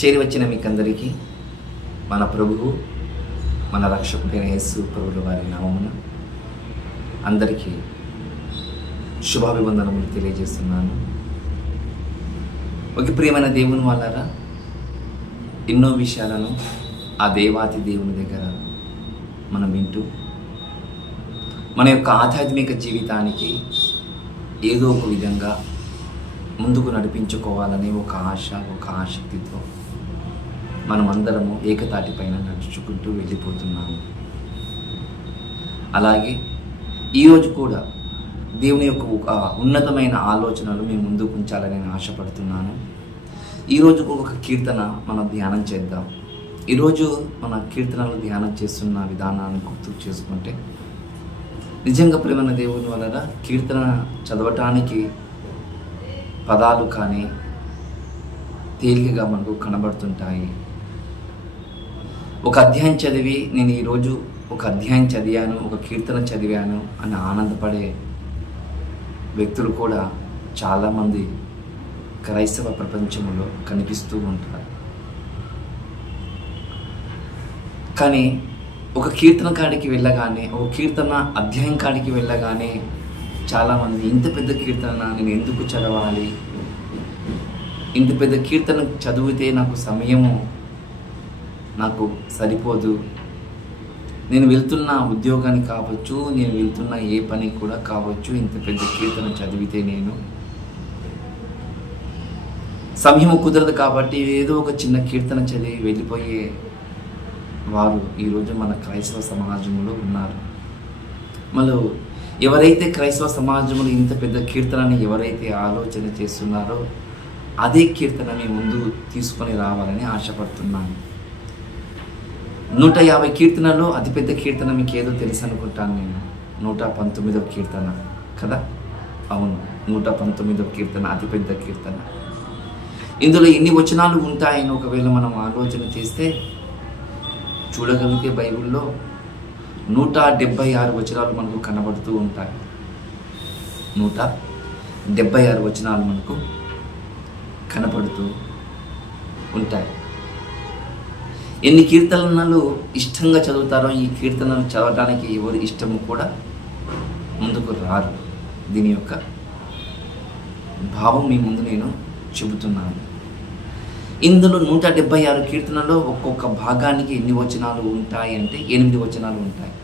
చేరి వచ్చిన మీకందరికీ మన ప్రభువు మన రక్షకుడైన యేసు ప్రభువుల వారి నామమున అందరికీ శుభాభివందనములు తెలియజేస్తున్నాను. ఒక ప్రియమైన దేవుని వాళ్ళారా, ఎన్నో విషయాలను ఆ దేవాతి దేవుని దగ్గర మనం వింటూ మన యొక్క ఆధ్యాత్మిక జీవితానికి ఏదో ఒక విధంగా ముందుకు నడిపించుకోవాలనే ఒక ఆశ, ఒక ఆసక్తితో మనమందరము ఏకతాటి పైన నడుచుకుంటూ వెళ్ళిపోతున్నాము. అలాగే ఈరోజు కూడా దేవుని యొక్క ఒక ఉన్నతమైన ఆలోచనలు మేము ముందుకు ఉంచాలని నేను ఆశపడుతున్నాను. ఈరోజు ఒక కీర్తన మనం ధ్యానం చేద్దాం. ఈరోజు మన కీర్తనలు ధ్యానం చేస్తున్న విధానాన్ని గుర్తు చేసుకుంటే నిజంగా ప్రేమైన దేవుని వలన కీర్తన చదవటానికి పదాలు కానీ తేలికగా మనకు కనబడుతుంటాయి. ఒక అధ్యాయం చదివి నేను ఈరోజు ఒక అధ్యాయం చదివాను, ఒక కీర్తన చదివాను అని ఆనందపడే వ్యక్తులు కూడా చాలామంది క్రైస్తవ ప్రపంచంలో కనిపిస్తూ ఉంటారు. కానీ ఒక కీర్తన కాడికి వెళ్ళగానే, ఒక కీర్తన అధ్యాయం కాడికి వెళ్ళగానే చాలామంది ఇంత పెద్ద కీర్తన నేను ఎందుకు చదవాలి, ఇంత పెద్ద కీర్తన చదివితే నాకు సమయము నాకు సరిపోదు, నేను వెళ్తున్న ఉద్యోగానికి కావచ్చు, నేను వెళ్తున్న ఏ పని కూడా కావచ్చు, ఇంత పెద్ద కీర్తన చదివితే నేను సమయం కుదరదు కాబట్టి ఏదో ఒక చిన్న కీర్తన చదివి వెళ్ళిపోయే వారు ఈరోజు మన క్రైస్తవ సమాజంలో ఉన్నారు. మళ్ళీ ఎవరైతే క్రైస్తవ సమాజంలో ఇంత పెద్ద కీర్తనని ఎవరైతే ఆలోచన చేస్తున్నారో అదే కీర్తనని ముందు తీసుకొని రావాలని ఆశపడుతున్నాను. 150 కీర్తనలో అతిపెద్ద కీర్తన మీకు ఏదో తెలుసు అనుకుంటాను నేను. 119వ కీర్తన కదా? అవును, 119వ కీర్తన అతిపెద్ద కీర్తన. ఇందులో ఎన్ని వచనాలు ఉంటాయని ఒకవేళ మనం ఆలోచన చేస్తే చూడగలిగితే బైబిల్లో 176 వచనాలు మనకు కనబడుతూ ఉంటాయి. 176 వచనాలు మనకు కనబడుతూ ఉంటాయి. ఎన్ని కీర్తనలు ఇష్టంగా చదువుతారో ఈ కీర్తనలు చదవడానికి ఎవరి ఇష్టము కూడా ముందుకు రారు. దీని యొక్క భావం మీ ముందు నేను చెబుతున్నాను. ఇందులో 176 కీర్తనలో ఒక్కొక్క భాగానికి ఎన్ని వచనాలు ఉంటాయి అంటే 8 వచనాలు ఉంటాయి.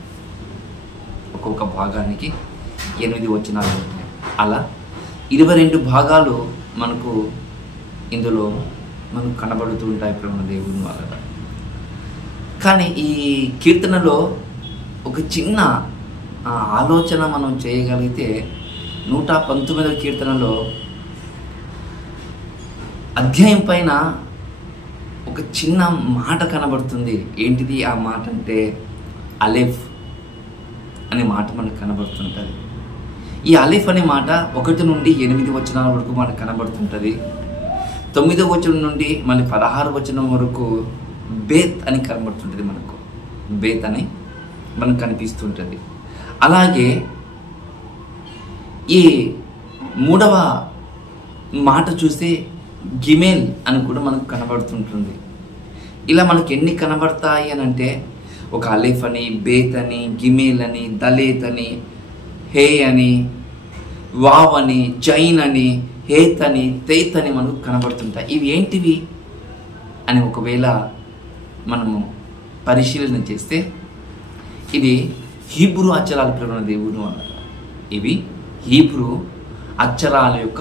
ఒక్కొక్క భాగానికి 8 వచనాలు ఉంటాయి. అలా 22 భాగాలు మనకు ఇందులో మనకు కనబడుతూ ఉంటాయి ప్రేమ దేవుని వల్ల. కానీ ఈ కీర్తనలో ఒక చిన్న ఆలోచన మనం చేయగలిగితే 119వ కీర్తనలో అధ్యాయం పైన ఒక చిన్న మాట కనబడుతుంది. ఏంటిది ఆ మాట అంటే అలెఫ్ అనే మాట మనకు కనబడుతుంటుంది. ఈ అలెఫ్ అనే మాట 1 నుండి 8 వచనాల వరకు మనకు కనబడుతుంటుంది. 9వ వచనం నుండి మళ్ళీ 16వ వచనం వరకు బేత్ అని కనబడుతుంటుంది. మనకు బేత్ అని మనకు కనిపిస్తుంటుంది. అలాగే ఈ 3వ మాట చూస్తే గిమేల్ అని కూడా మనకు కనబడుతుంటుంది. ఇలా మనకు ఎన్ని కనబడతాయి అని అంటే ఒక అలెఫ్ అని, బేత్ అని, గిమేల్ అని, దలేత్ అని, హే అని, వావ్ అని, జైన్ అని, హేత్ అని, తేత్ అని మనకు కనబడుతుంటాయి. ఇవి ఏంటివి అని ఒకవేళ మనము పరిశీలన చేస్తే ఇది హీబ్రూ అక్షరాలు ప్రేమ దేవుడు అన్నారు. ఇవి హీబ్రూ అక్షరాల యొక్క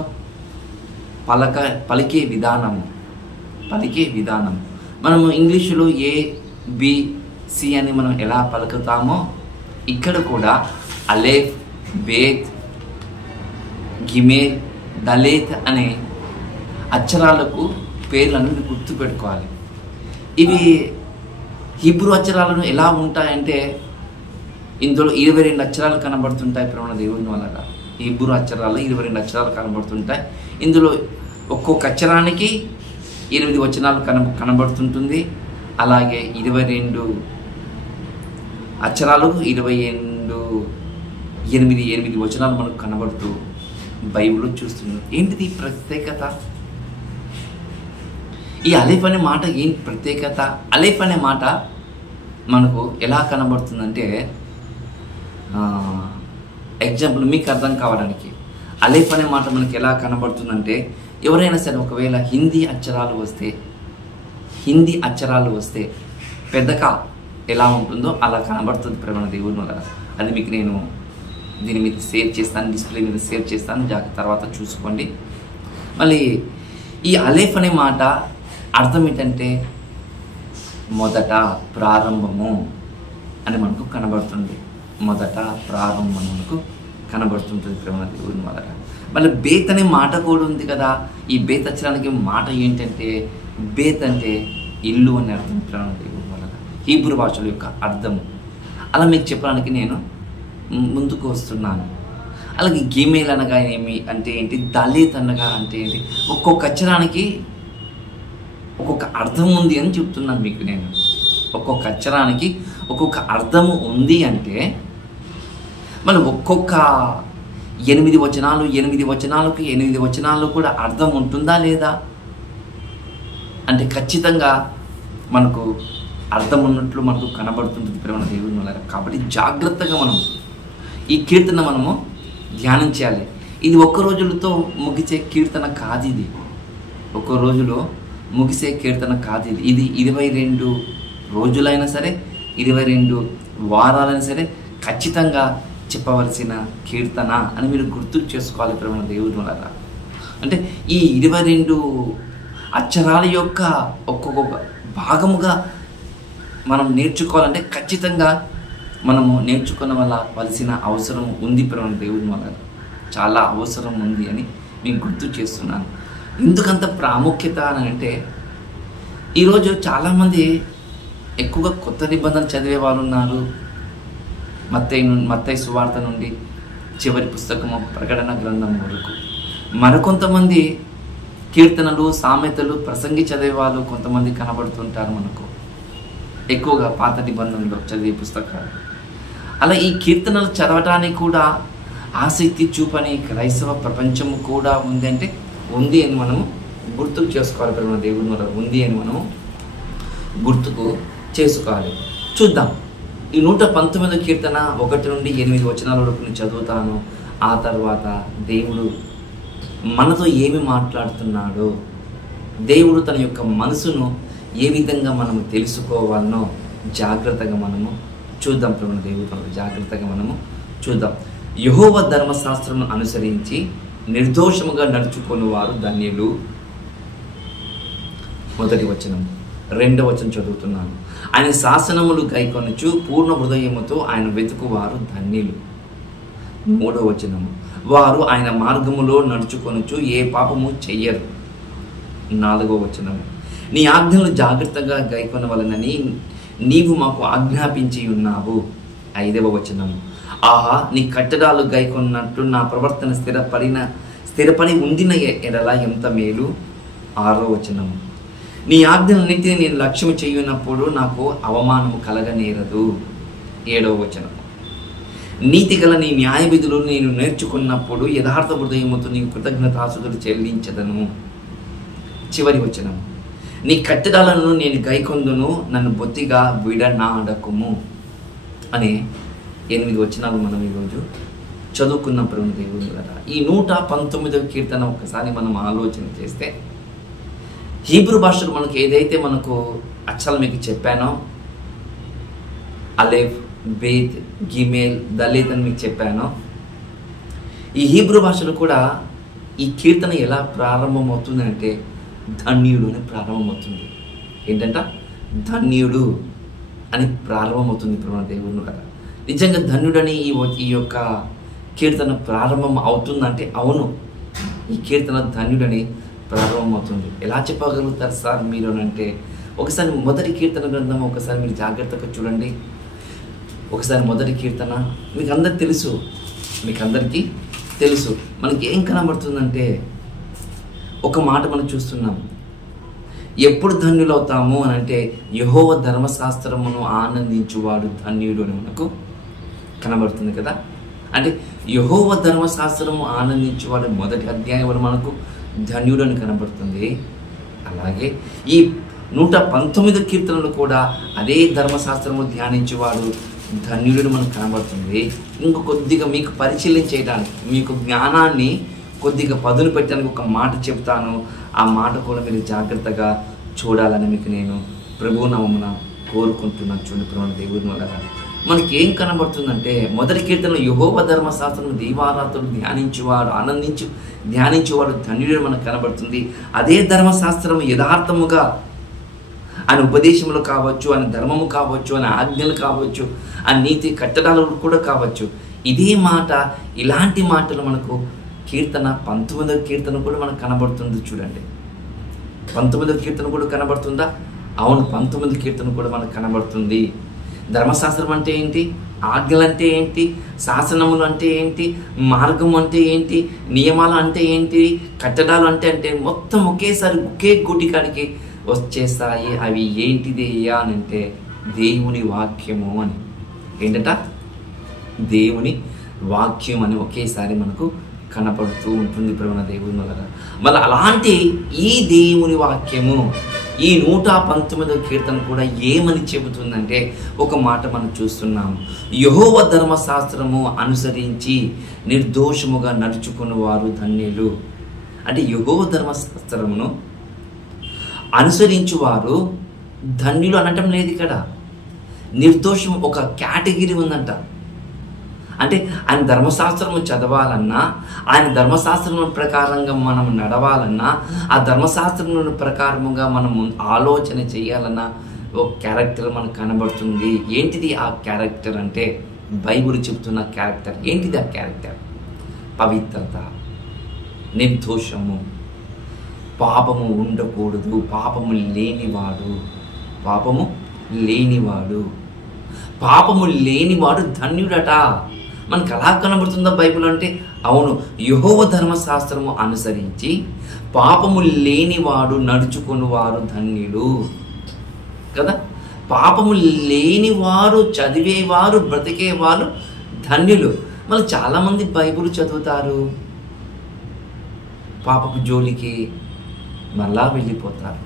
పలికే విధానము. మనము ఇంగ్లీషులో ABC అని మనం ఎలా పలుకుతామో ఇక్కడ కూడా అలెఫ్, బేత్, గిమేల్, దలేత్ అనే అక్షరాలకు పేర్లను గుర్తుపెట్టుకోవాలి. ఇవి హీబ్రూ అక్షరాలను ఎలా ఉంటాయంటే ఇందులో 22 అక్షరాలు కనబడుతుంటాయి ప్రేమ దేవుని వల్ల. హీబ్రూ అక్షరాలు 22 అక్షరాలు కనబడుతుంటాయి. ఇందులో ఒక్కొక్క అక్షరానికి 8 వచనాలు కనబడుతుంటుంది. అలాగే 22 అక్షరాలు 8 వచనాలు మనకు కనబడుతూ బైబిల్లో చూస్తున్నాం. ఏంటిది ప్రత్యేకత? ఈ అలీఫ్ అనే మాట ఏం ప్రత్యేకత? అలీఫ్ అనే మాట మనకు ఎలా కనబడుతుందంటే, ఎగ్జాంపుల్ మీకు అర్థం కావడానికి, అలీఫ్ అనే మాట మనకి ఎలా కనబడుతుందంటే, ఎవరైనా సరే ఒకవేళ హిందీ అక్షరాలు వస్తే పెద్దగా ఎలా ఉంటుందో అలా కనబడుతుంది ప్రేమ దేవుని వల్ల. అది మీకు నేను దీని మీద సేవ్ చేస్తాను, డిస్ప్లే మీద సేవ్ చేస్తాను, తర్వాత చూసుకోండి. మళ్ళీ ఈ అలీఫ్ అనే మాట అర్థం ఏంటంటే మొదట, ప్రారంభము అని మనకు కనబడుతుంది. మొదట, ప్రారంభం మనకు కనబడుతుంటుంది ప్రేమ దేవుని వల్ల. మళ్ళీ బేత్ అనే మాట కూడా ఉంది కదా. ఈ బేత్ అక్షరానికి మాట ఏంటంటే, బేత్ అంటే ఇల్లు అని అర్థం ప్రేమ దేవుని వల్ల, హీబ్రూ భాషల యొక్క అర్థం. అలా మీకు చెప్పడానికి నేను ముందుకు వస్తున్నాను. అలాగే గిమేల్ అనగా ఏమి అంటే ఏంటి, దళిత్ అనగా అంటే ఏంటి, ఒక్కొక్క అక్షరానికి ఒక్కొక్క అర్థం ఉంది అని చెప్తున్నాను మీకు నేను. ఒక్కొక్క అక్షరానికి ఒక్కొక్క అర్థము ఉంది అంటే మళ్ళీ ఒక్కొక్క 8 వచనాలు, 8 వచనాలకు 8 వచనాలు కూడా అర్థం ఉంటుందా లేదా అంటే ఖచ్చితంగా మనకు అర్థం ఉన్నట్లు మనకు కనబడుతుంటుంది ప్రేమ దేవుని వల్ల. కాబట్టి జాగ్రత్తగా మనం ఈ కీర్తన మనము ధ్యానం చేయాలి. ఇది ఒక్క రోజులతో ముగిసే కీర్తన కాదు. ఇది ఒక్క రోజులో ముగిసే కీర్తన కాదు. ఇది 22 రోజులైనా సరే, 22 వారాలైనా సరే ఖచ్చితంగా చెప్పవలసిన కీర్తన అని మీరు గుర్తు చేసుకోవాలి ప్రేమ దేవుని వల్ల. అంటే ఈ 22 అక్షరాల యొక్క ఒక్కొక్క భాగముగా మనం నేర్చుకోవాలంటే ఖచ్చితంగా మనము నేర్చుకోవలసిన అవసరం ఉంది ప్రేమ దేవుని వల్ల. చాలా అవసరం ఉంది అని నేను గుర్తు చేస్తున్నాను. ఎందుకంత ప్రాముఖ్యత అని అంటే, ఈరోజు చాలామంది ఎక్కువగా కొత్త నిబంధనలు చదివే వాళ్ళు ఉన్నారు. మత్తయి సువార్త నుండి చివరి పుస్తకము ప్రకటన గ్రంథం వరకు. మరికొంతమంది కీర్తనలు, సామెతలు, ప్రసంగి చదివే వాళ్ళు కొంతమంది కనబడుతుంటారు మనకు, ఎక్కువగా పాత నిబంధనలో చదివే పుస్తకాలు. అలా ఈ కీర్తనలు చదవటానికి కూడా ఆసక్తి చూపని క్రైస్తవ ప్రపంచము కూడా ఉంది అంటే ఉంది అని మనము గుర్తుకు చేసుకోవాలి ప్రేమ దేవుని వల్ల. ఉంది అని మనము గుర్తుకు చేసుకోవాలి. చూద్దాం. ఈ 119వ కీర్తన 1 నుండి 8 వచనాల వరకు నేను చదువుతాను. ఆ తర్వాత దేవుడు మనతో ఏమి మాట్లాడుతున్నాడో, దేవుడు తన యొక్క మనసును ఏ విధంగా మనము తెలుసుకోవాలనో జాగ్రత్తగా మనము చూద్దాం ప్రేమ దేవుడు. జాగ్రత్తగా మనము చూద్దాం. యెహోవా ధర్మశాస్త్రమును అనుసరించి నిర్దోషముగా నడుచుకుని వారు ధన్యులు. 1వ వచనం. 2వ వచనం చదువుతున్నాను. ఆయన శాసనములు గైకొనుచు పూర్ణ హృదయముతో ఆయన వెతుకువారు ధన్యులు. 3వ వచనము. వారు ఆయన మార్గములో నడుచుకొనుచు ఏ పాపము చెయ్యరు. 4వ వచనము. నీ ఆజ్ఞలు జాగ్రత్తగా గైకొనవలనని నీవు మాకు ఆజ్ఞాపించి ఉన్నావు. 5వ వచనము. ఆహా, నీ కట్టడాలు గైకొన్నట్టు నా ప్రవర్తన స్థిరపడి ఉండిన ఎడల ఎంత మేలు. 6వ వచనము. నీ ఆజ్ఞలన్నింటినీ నేను లక్ష్యం చేయున్నప్పుడు నాకు అవమానము కలగనేరదు. 7వ వచనము. నీతి గల నీ న్యాయ విధులు నేను నేర్చుకున్నప్పుడు యథార్థ హృదయముతో నీకు కృతజ్ఞతాస్తుతులు చెల్లించదను. చివరి వచనము. నీ కట్టడాలను నేను గైకొందును, నన్ను బొత్తిగా విడనాడకుము అనే 8 వచనాలు మనం ఈరోజు చదువుకున్న ప్రేమ దేవుని వల్ల. ఈ 119వ కీర్తన ఒకసారి మనం ఆలోచన చేస్తే, హీబ్రూ భాషలో మనకు ఏదైతే మనకు అక్షరాలు మీకు చెప్పానో, అలెఫ్, బేత్, గిమేల్, దళిత్ అని మీకు చెప్పానో, ఈ హీబ్రూ భాషలో కూడా ఈ కీర్తన ఎలా ప్రారంభమవుతుంది అంటే ధన్యుడు అని ప్రారంభమవుతుంది. ఏంటంట? ధన్యుడు అని ప్రారంభమవుతుంది ప్రేమ దేవుని వల్ల. నిజంగా ధన్యుడని ఈ యొక్క కీర్తన ప్రారంభం అవుతుందంటే అవును, ఈ కీర్తన ధన్యుడని ప్రారంభమవుతుంది. ఎలా చెప్పగలుగుతారు సార్ మీరు అంటే, ఒకసారి 1వ కీర్తన గ్రంథం ఒకసారి మీరు జాగ్రత్తగా చూడండి. ఒకసారి 1వ కీర్తన మీకు అందరికీ తెలుసు. మనకి ఏం కనబడుతుందంటే ఒక మాట మనం చూస్తున్నాం. ఎప్పుడు ధన్యులవుతాము అని అంటే యెహోవా ధర్మశాస్త్రమును ఆనందించువాడు ధన్యుడు అని మనకు కనబడుతుంది కదా. అంటే యెహోవా ధర్మశాస్త్రము ఆనందించువాడు 1వ అధ్యాయంలో మనకు ధన్యుడు అని కనబడుతుంది. అలాగే ఈ 119 కీర్తనలు కూడా అదే ధర్మశాస్త్రము ధ్యానించేవాడు ధన్యుడు మనకు కనబడుతుంది. ఇంక కొద్దిగా మీకు పరిశీలన చేయడానికి, మీకు జ్ఞానాన్ని కొద్దిగా పదును పెట్టడానికి ఒక మాట చెప్తాను. ఆ మాట కూడా మీరు జాగ్రత్తగా చూడాలని మీకు నేను ప్రభువు నామమున కోరుకుంటున్నాను. చూడండి ప్రేమ దేవుని వల్ల మనకి ఏం కనబడుతుందంటే, మొదటి కీర్తనలో యెహోవా ధర్మశాస్త్రం దీవారాత్రులు ధ్యానించేవాడు ధ్యానించేవాడు ధన్యుడు మనకు కనబడుతుంది. అదే ధర్మశాస్త్రం యథార్థముగా ఆయన ఉపదేశములు కావచ్చు, ఆయన ధర్మము కావచ్చు, ఆయన ఆజ్ఞలు కావచ్చు, ఆయన నీతి కట్టడాలు కూడా కావచ్చు. ఇదే మాట, ఇలాంటి మాటలు మనకు కీర్తన 19వ కీర్తన కూడా మనకు కనబడుతుంది. చూడండి 19వ కీర్తన కూడా కనబడుతుందా? అవును, 19వ కీర్తన కూడా మనకు కనబడుతుంది. ధర్మశాస్త్రం అంటే ఏంటి, ఆజ్ఞలు అంటే ఏంటి, శాసనములు అంటే ఏంటి, మార్గం అంటే ఏంటి, నియమాలు అంటే ఏంటి, కట్టడాలు అంటే మొత్తం ఒకేసారి ఒకే గుటికాడికి వచ్చేస్తాయి. అవి ఏంటిదయ్యా అని అంటే దేవుని వాక్యము అని. ఏంటట? దేవుని వాక్యం అని ఒకేసారి మనకు కనపడుతూ ఉంటుంది ప్రేమ దేవుని వల్ల. మళ్ళీ అలాంటి ఈ దేవుని వాక్యము ఈ 119వ కీర్తన కూడా ఏమని చెబుతుందంటే, ఒక మాట మనం చూస్తున్నాము. యెహోవా ధర్మశాస్త్రము అనుసరించి నిర్దోషముగా నడుచుకున్న వారు ధన్యులు. అంటే యెహోవా ధర్మశాస్త్రమును అనుసరించువారు ధన్యులు అనటం లేదు ఇక్కడ. నిర్దోషం ఒక కేటగిరీ ఉందంట. అంటే ఆయన ధర్మశాస్త్రము చదవాలన్నా, ఆయన ధర్మశాస్త్రం ప్రకారంగా మనం నడవాలన్నా, ఆ ధర్మశాస్త్రం ప్రకారముగా మనము ఆలోచన చేయాలన్నా ఒక క్యారెక్టర్ మనకు కనబడుతుంది. ఏంటిది ఆ క్యారెక్టర్ అంటే, బైబిల్ చెప్తున్న క్యారెక్టర్ ఏంటిది? ఆ క్యారెక్టర్ పవిత్రత, నిర్దోషము, పాపము ఉండకూడదు, పాపము లేనివాడు ధన్యుడట. మనకు ఎలా కనబడుతుందో బైబిల్ అంటే, అవును, యెహోవా ధర్మశాస్త్రము అనుసరించి పాపము లేనివాడు నడుచుకునేవారు ధన్యులు కదా. పాపము లేనివారు, చదివేవారు, బ్రతికేవారు ధన్యులు. మళ్ళీ చాలామంది బైబిల్ చదువుతారు, పాపపు జోలికి మళ్ళా వెళ్ళిపోతారు.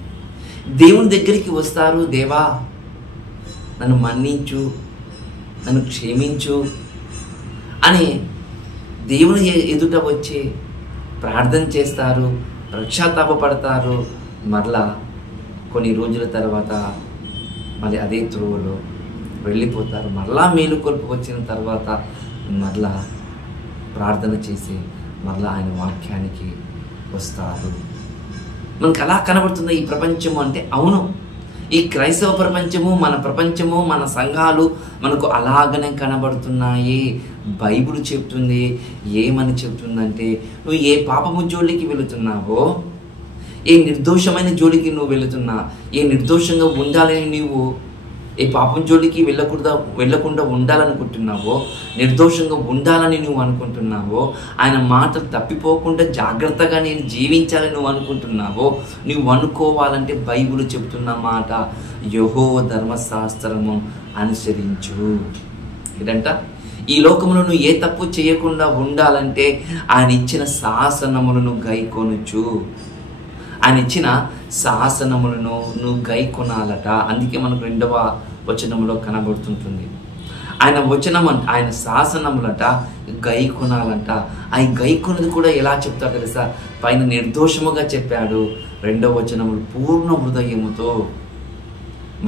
దేవుని దగ్గరికి వస్తారు, దేవా నన్ను మన్నించు, నన్ను క్షమించు అని దేవుని ఎదుట వచ్చి ప్రార్థన చేస్తారు, పశ్చాత్తాపపడతారు. మరలా కొన్ని రోజుల తర్వాత మళ్ళీ అదే త్రోవలో వెళ్ళిపోతారు. మరలా మేలుకొల్పు వచ్చిన తర్వాత మరలా ప్రార్థన చేసి మరలా ఆయన వాక్యానికి వస్తారు. మనకు అలా కనబడుతుంది ఈ ప్రపంచము అంటే. అవును, ఈ క్రైస్తవ ప్రపంచము, మన ప్రపంచము, మన సంఘాలు మనకు అలాగనే కనబడుతున్నాయి. బైబిల్ చెప్తుంది, ఏమని చెప్తుందంటే, నువ్వు ఏ పాపము జోలికి వెళుతున్నావో, ఏ నిర్దోషమైన జోలికి నువ్వు వెళుతున్నా, ఏ నిర్దోషంగా ఉండాలని నీవు ఏ పాపం జోలికి వెళ్ళకుండా ఉండాలనుకుంటున్నావో, నిర్దోషంగా ఉండాలని నువ్వు అనుకుంటున్నావో, ఆయన మాటలు తప్పిపోకుండా జాగ్రత్తగా నేను జీవించాలని నువ్వు అనుకుంటున్నావో, నువ్వు అనుకోవాలంటే బైబిల్ చెప్తున్న మాట, యెహోవా ధర్మశాస్త్రము అనుసరించు. ఏంటంట? ఈ లోకంలో నువ్వు ఏ తప్పు చేయకుండా ఉండాలంటే ఆయన ఇచ్చిన శాసనములను గైకొనుచు. ఆయన ఇచ్చిన శాసనములను నువ్వు గైకొనాలట. అందుకే మనకు 2వ వచనంలో కనబడుతుంటుంది. ఆయన శాసనములట గైకొనాలంట. ఆయన గైకొనది కూడా ఎలా చెప్తాడు తెలుసా? పైన నిర్దోషముగా చెప్పాడు, 2వ వచనములు పూర్ణ హృదయముతో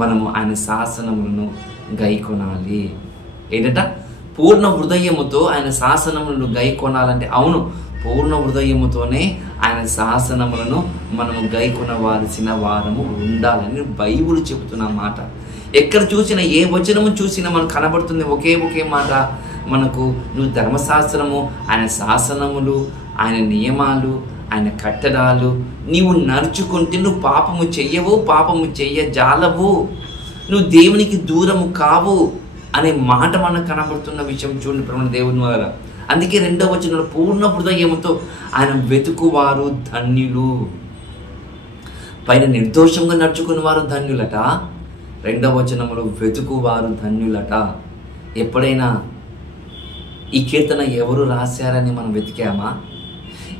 మనము ఆయన శాసనములను గైకొనాలి. ఏంటట? పూర్ణ హృదయముతో ఆయన శాసనములను గైకొనాలంటే, అవును, పూర్ణ హృదయముతోనే ఆయన శాసనములను మనము గైకొనవలసిన వారము ఉండాలని బైబిల్ చెబుతున్న మాట. ఎక్కడ చూసినా, ఏ వచనము చూసినా మనకు కనబడుతుంది ఒకే మాట మనకు. నువ్వు ధర్మశాస్త్రము, ఆయన శాసనములు, ఆయన నియమాలు, ఆయన కట్టడాలు నీవు నడుచుకుంటే నువ్వు పాపము చెయ్యవు, పాపము చెయ్యజాలవు, నువ్వు దేవునికి దూరము కావు అనే మాట మనకు కనబడుతున్న విషయం చూడండి ప్రేమ దేవుని ద్వారా. అందుకే 2వ వచనంలో పూర్ణ హృదయముతో ఆయన వెతుకువారు ధన్యులు. పైన నిర్దోషంగా నడుచుకుని వారు ధన్యులట, 2వ వచనంలో వెతుకువారు ధన్యులట. ఎప్పుడైనా ఈ కీర్తన ఎవరు రాశారని మనం వెతికామా?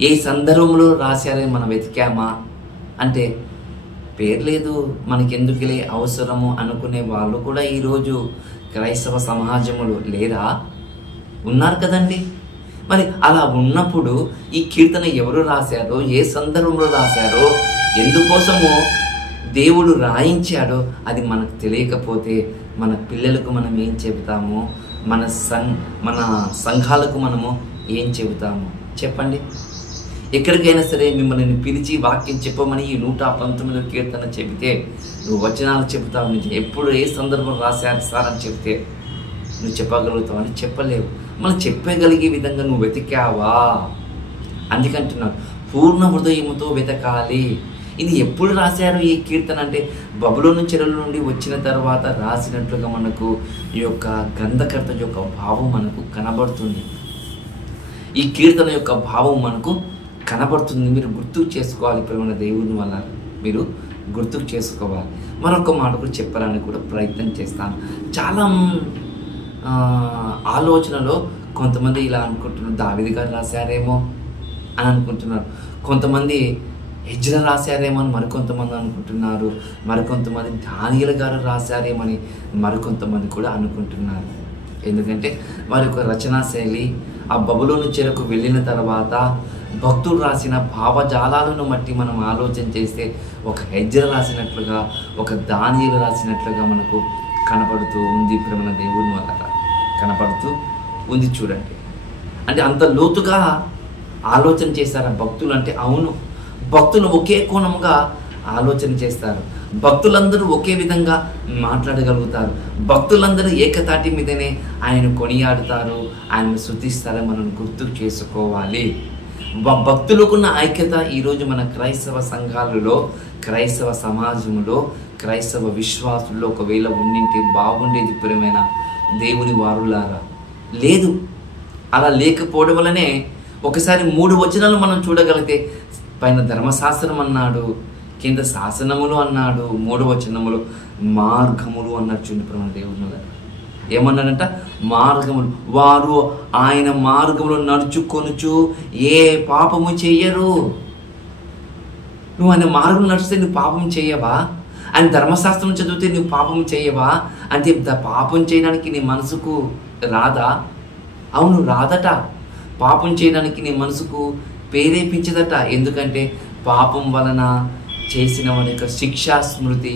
ఏ సందర్భంలో రాశారని మనం వెతికామా? అంటే పేరు లేదు మనకెందుకులే అవసరము అనుకునే వాళ్ళు కూడా ఈరోజు క్రైస్తవ సమాజంలో లేరా? ఉన్నారు కదండి. మరి అలా ఉన్నప్పుడు ఈ కీర్తన ఎవరు రాశారో, ఏ సందర్భంలో రాశారో, ఎందుకోసమో దేవుడు రాయించాడో అది మనకు తెలియకపోతే మన పిల్లలకు మనం ఏం చెబుతాము? మన సంఘాలకు మనము ఏం చెబుతాము చెప్పండి? ఎక్కడికైనా సరే మిమ్మల్ని పిలిచి వాక్యం చెప్పమని ఈ 119 కీర్తన చెబితే నువ్వు వచనాలు చెబుతావు. నువ్వు ఎప్పుడు ఏ సందర్భం రాశారు సార్ అని చెప్తే నువ్వు చెప్పగలుగుతావు అని చెప్పలేవు. మనం చెప్పగలిగే విధంగా నువ్వు వెతికావా? అందుకంటున్నావు పూర్ణ హృదయముతో వెతకాలి. ఇది ఎప్పుడు రాశారు ఈ కీర్తన అంటే బబులోను చెరల నుండి వచ్చిన తర్వాత రాసినట్లుగా మనకు ఈ యొక్క గ్రంథకర్త యొక్క భావం మనకు కనబడుతుంది. ఈ కీర్తన యొక్క భావం మనకు కనబడుతుంది. మీరు గుర్తుకు చేసుకోవాలి. ప్రేమ దేవుని వల్ల మీరు గుర్తుకు చేసుకోవాలి. మరొక మాట కూడా చెప్పాలని కూడా ప్రయత్నం చేస్తాను. చాలా ఆలోచనలో కొంతమంది ఇలా అనుకుంటున్నారు, దావీదు గారు రాశారేమో అని అనుకుంటున్నారు. కొంతమంది ఎజ్రా రాశారేమో అని మరికొంతమంది అనుకుంటున్నారు. మరికొంతమంది దానియేలు గారు రాశారేమని మరికొంతమంది కూడా అనుకుంటున్నారు. ఎందుకంటే వారి యొక్క రచనా శైలి ఆ బబులోను చెరకు వెళ్ళిన తర్వాత భక్తుడు రాసిన భావజాలాలను బట్టి మనం ఆలోచన చేస్తే ఒక ఎజ్రా రాసినట్లుగా, ఒక దానియేలు రాసినట్లుగా మనకు కనపడుతూ ఉంది. ప్రేమ దేవుని వల్ల కనపడుతూ ఉంది. చూడండి, అంటే అంత లోతుగా ఆలోచన చేశారు భక్తులు. అంటే అవును, భక్తులు ఒకే కోణంగా ఆలోచన చేస్తారు. భక్తులందరూ ఒకే విధంగా మాట్లాడగలుగుతారు. భక్తులందరూ ఏకతాటి మీదనే ఆయన కొనియాడుతారు, ఆయనను స్తుతిస్తారని మనం గుర్తుకు చేసుకోవాలి. భక్తులకున్న ఐక్యత ఈరోజు మన క్రైస్తవ సంఘాలలో, క్రైస్తవ సమాజంలో, క్రైస్తవ విశ్వాసుల్లో ఒకవేళ ఉండింటే బాగుండేది. ప్రియమైన దేవుని వారులారా, లేదు. అలా లేకపోవడం వల్లనే ఒకసారి 3 వచనాలు మనం చూడగలిగితే పైన ధర్మశాస్త్రం అన్నాడు, కింద శాసనములు అన్నాడు, 3వ వచనములు మార్గములు అన్నాడు. చూడండి ప్రేమ దేవుని ఏమన్నాడంట? మార్గములు. వారు ఆయన మార్గములు నడుచుకొనుచు ఏ పాపము చెయ్యరు. నువ్వు ఆయన మార్గం నడిస్తే నువ్వు పాపం చేయవా? ఆయన ధర్మశాస్త్రం చదివితే నువ్వు పాపం చేయవా? అంటే పాపం చేయడానికి నీ మనసుకు రాదా? అవును, రాదట. పాపం చేయడానికి నీ మనసుకు ప్రేరేపించదట. ఎందుకంటే పాపం వలన చేసిన వారి యొక్క శిక్షా స్మృతి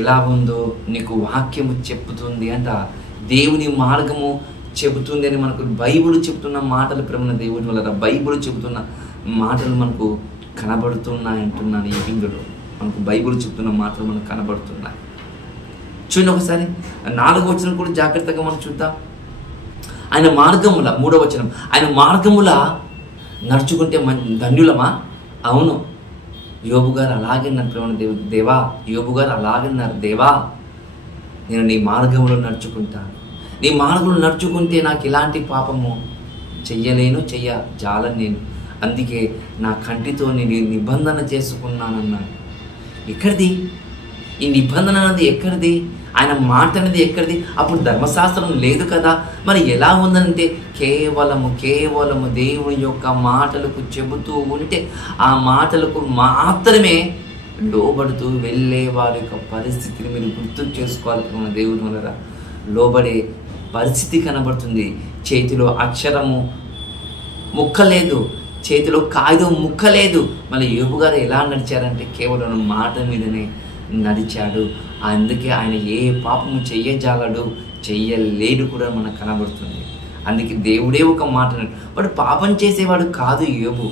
ఎలా ఉందో నీకు వాక్యము చెబుతుంది అంట. దేవుని మార్గము చెబుతుంది అని మనకు బైబిల్ చెబుతున్న మాటలు ప్రేమ దేవుని వల్ల బైబిల్ చెబుతున్న మాటలు మనకు కనబడుతున్నాయి అంటున్నాను. ఈ బిందులో మనకు బైబిల్ చెబుతున్న మాటలు మనకు కనబడుతున్నాయి. చూడండి ఒకసారి 4వ వచనం కూడా జాగ్రత్తగా మనం చూద్దాం. ఆయన మార్గముల 3వ వచనం, ఆయన మార్గముల నడుచుకుంటే ధన్యులమా? అవును, యోబు గారు అలాగన్నారు. ప్రేమ దేవా, యోబు గారు అలాగన్నారు. దేవా, నేను నీ మార్గంలో నడుచుకుంటాను. నీ మార్గంలో నడుచుకుంటే నాకు ఇలాంటి పాపము చెయ్యలేను, జాలను నేను. అందుకే నా కంటితో నేను నిబంధన చేసుకున్నానన్నాను. ఎక్కడిది ఈ నిబంధన అనేది? ఎక్కడిది ఆయన మాట అనేది? ఎక్కడిది? అప్పుడు ధర్మశాస్త్రం లేదు కదా. మరి ఎలా ఉందంటే కేవలము దేవుని యొక్క మాటలకు చెబుతూ ఉంటే ఆ మాటలకు మాత్రమే లోబడుతూ వెళ్ళే వారి యొక్క పరిస్థితిని మీరు గుర్తు చేసుకోవాలి. మన దేవుని వల్ల లోబడే పరిస్థితి కనబడుతుంది. చేతిలో అక్షరము ముక్క లేదు, చేతిలో కాగితం ముక్క లేదు. మళ్ళీ యోబు గారు ఎలా నడిచారంటే కేవలం మాట మీదనే నడిచాడు. అందుకే ఆయన ఏ పాపము చెయ్యజాలడు, చెయ్యలేడు కూడా మనకు కనబడుతుంది. అందుకే దేవుడే ఒక మాట, వాడు పాపం చేసేవాడు కాదు యోబు.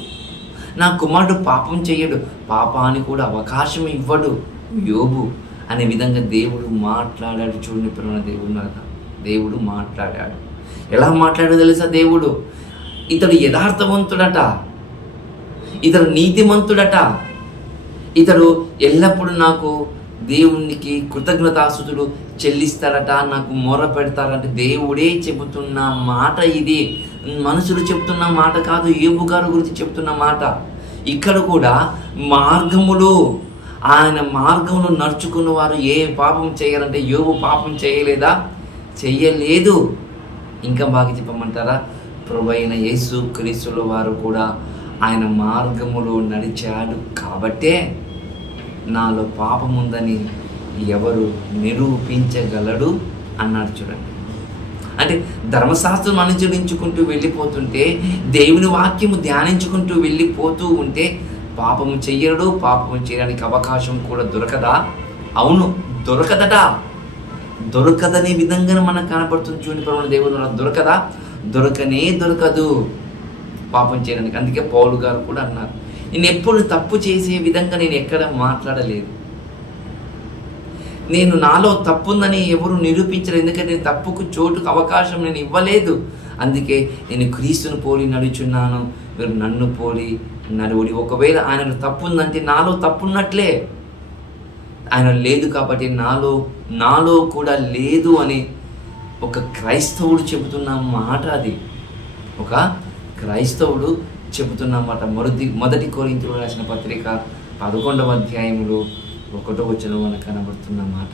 నా కుమారుడు పాపం చెయ్యడు, పాపానికి కూడా అవకాశం ఇవ్వడు యోబు అనే విధంగా దేవుడు మాట్లాడాడు. చూడండి ప్రేమ దేవుడు మాట్లాడాడు. ఎలా మాట్లాడాడో తెలుసా? దేవుడు ఇతడు యథార్థవంతుడట, ఇతడు నీతిమంతుడట, ఇతడు ఎల్లప్పుడూ నాకు దేవునికి కృతజ్ఞతాస్తుతులు చెల్లిస్తారట, నాకు మొర పెడతారంటే దేవుడే చెబుతున్న మాట ఇది. మనుషులు చెబుతున్న మాట కాదు, యోబు గారి గురించి చెబుతున్న మాట. ఇక్కడ కూడా మార్గములు, ఆయన మార్గములు నడుచుకున్న వారు ఏ పాపం చేయాలంటే యోబు పాపం చేయలేదా? చెయ్యలేదు. ఇంకా బాగా చెప్పమంటారా? ప్రభువైన యేసు క్రీస్తుల వారు కూడా ఆయన మార్గములో నడిచాడు కాబట్టే నాలో పాపం ఉందని ఎవరు నిరూపించగలడు అన్నాడు. చూడండి, అంటే ధర్మశాస్త్రం అనుసరించుకుంటూ వెళ్ళిపోతుంటే, దేవుని వాక్యము ధ్యానించుకుంటూ వెళ్ళిపోతూ ఉంటే పాపము చెయ్యడు, పాపము చేయడానికి అవకాశం కూడా దొరకదా? అవును, దొరకదట. దొరకదనే విధంగా మనకు కనపడుతుంది. చూడండి ప్రభువైన దేవుడు, దొరకదా? దొరకదు పాపం చేయడానికి. అందుకే పౌలు గారు కూడా అన్నారు, నేను ఎప్పుడు తప్పు చేసే విధంగా నేను ఎక్కడ మాట్లాడలేదు, నేను నాలో తప్పుందని ఎవరు నిరూపించలేదు, ఎందుకంటే నేను తప్పుకు చోటుకు అవకాశం నేను ఇవ్వలేదు. అందుకే నేను క్రీస్తును పోలి నడుచున్నాను, మీరు నన్ను పోలి నడువుడి. ఒకవేళ ఆయనలో తప్పు ఉందంటే నాలో తప్పున్నట్లే. ఆయన లేదు కాబట్టి నాలో కూడా లేదు అని ఒక క్రైస్తవుడు చెబుతున్న మాట. అది ఒక క్రైస్తవుడు చెబుతున్న మాట. మొదటి కొరింథీయులకు రాసిన పత్రిక 11వ అధ్యాయంలో 1వ వచనం మనకు కనబడుతున్న మాట.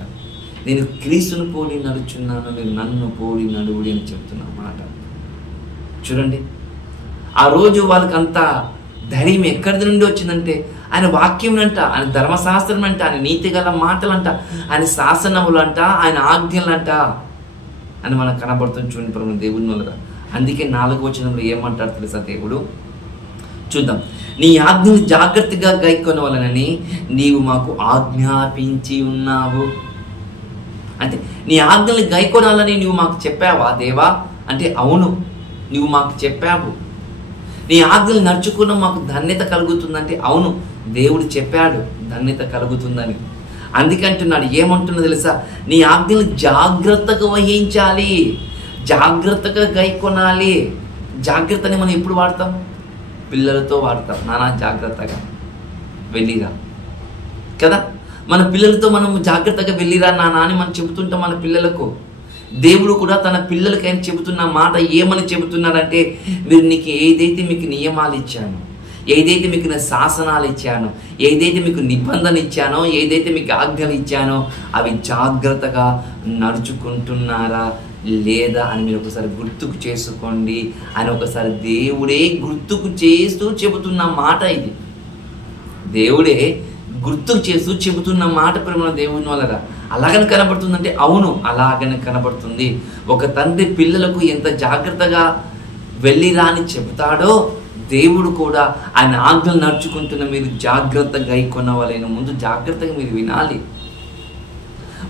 నేను క్రీస్తును పోలి నడుచున్నాను, నేను నన్ను పోలి నడువుడి అని చెప్తున్న మాట. చూడండి, ఆ రోజు వాళ్ళకంతా ధైర్యం ఎక్కడి నుండి వచ్చిందంటే ఆయన వాక్యం అంట, ఆయన ధర్మశాస్త్రం అంట, ఆయన నీతి గల మాటలంట, ఆయన శాసనములంట, ఆయన ఆజ్ఞలంట అని మనకు కనబడుతుంది. చూడండి ప్రభువైన దేవుని వల్ల. అందుకే 4వ వచనంలో ఏమంటాడు తెలుసా దేవుడు? చూద్దాం. నీ ఆజ్ఞని జాగ్రత్తగా గైకొనవలనని నీవు మాకు ఆజ్ఞాపించి ఉన్నావు. అంటే నీ ఆజ్ఞల్ని గైకొనాలని నువ్వు మాకు చెప్పావా దేవా అంటే అవును, నువ్వు మాకు చెప్పావు. నీ ఆజ్ఞలు నడుచుకున్న మాకు ధన్యత కలుగుతుందంటే అవును, దేవుడు చెప్పాడు ధన్యత కలుగుతుందని. అందుకంటున్నాడు, ఏమంటున్నా తెలుసా? నీ ఆజ్ఞలు జాగ్రత్తగా వహించాలి, జాగ్రత్తగా గైకొనాలి. జాగ్రత్తని మనం ఎప్పుడు వాడతాం? పిల్లలతో వాడతాం. నానా జాగ్రత్తగా వెళ్ళిరా కదా, మన పిల్లలతో మనం జాగ్రత్తగా వెళ్ళిరా నానా అని మనం చెబుతుంటాం మన పిల్లలకు. దేవుడు కూడా తన పిల్లలకి ఆయన చెబుతున్న మాట ఏమని చెబుతున్నాడంటే, మీరు నీకు ఏదైతే మీకు నియమాలు ఇచ్చాను, ఏదైతే మీకు నేను శాసనాలు ఇచ్చానో, ఏదైతే మీకు నిబంధన ఇచ్చానో, ఏదైతే మీకు ఆజ్ఞలు ఇచ్చానో అవి జాగ్రత్తగా నడుచుకుంటున్నారా లేదా అని మీరు ఒకసారి గుర్తుకు చేసుకోండి అని ఒకసారి దేవుడే గుర్తుకు చేస్తూ చెబుతున్న మాట. ఇది దేవుడే గుర్తుకు చేస్తూ చెబుతున్న మాట ప్రేమ దేవుని వల్ల అలాగని కనబడుతుందంటే అవును, అలాగని కనబడుతుంది. ఒక తండ్రి పిల్లలకు ఎంత జాగ్రత్తగా వెళ్ళిరా అని చెబుతాడో దేవుడు కూడా ఆయన ఆజ్ఞలు నడుచుకుంటున్న మీరు జాగ్రత్తగా గైకొనవలెను. ముందు జాగ్రత్తగా మీరు వినాలి,